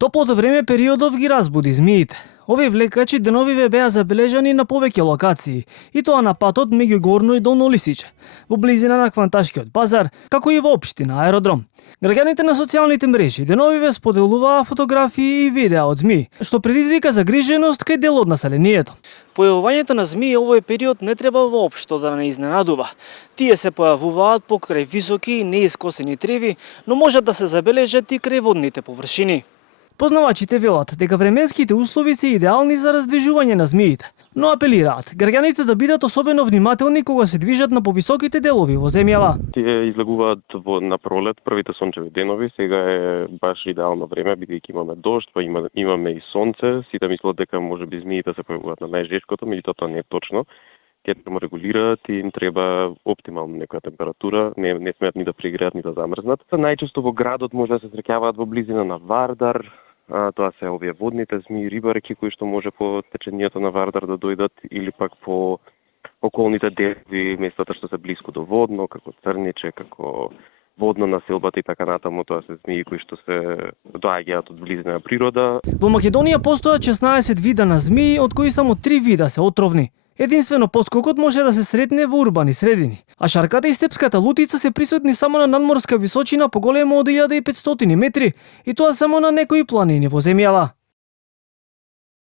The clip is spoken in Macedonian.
Топлото време периодов ги разбуди змиите. Овие влекачи деновиве беа забележани на повеќе локации, и тоа на патот меѓу Горно и Долно Лисиче, во близина на Кванташкиот базар, како и во општина Аеродром. Граѓаните на социјалните мрежи деновиве споделуваа фотографии и видеа од змии, што предизвика загриженост кај дел од населението. Појавувањето на змии овој период не треба воопшто да не изненадува. Тие се појавуваат покрај високи и неискосени треви, но можат да се забележат и крај водните површини. Познавачите велат дека временските услови се идеални за раздвижување на змиите, но апелираат граѓаните да бидат особено внимателни кога се движат на повисоките делови во земјава. Тие излегуваат на пролет, првите сончеви денови, сега е баш идеално време, бидејќи имаме дожд, па имаме и сонце. Сите мислат дека можеби змиите се појавуваат на најжешкото, меѓутоа тоа не е точно. Тие терморегулираат и им треба оптимална некоја температура, не смеат ни да прегреат ни да замрзнат. Најчесто во градот може да се среќаваат во близина на Вардар. Тоа се овие водните змии, рибарки кои што може по течението на Вардар да дојдат, или пак по околните делови, местата што се блиску до водно, како Црниче, како водно населбата и така натаму. Тоа се змии кои што се доаѓаат од близина на природа. Во Македонија постојат 16 вида на змии, од кои само 3 вида се отровни. Единствено поскокот може да се сретне во урбани средини, а шарката и степската лутица се присутни само на надморска височина поголема од 1500 метри, и тоа само на некои планини во земјава.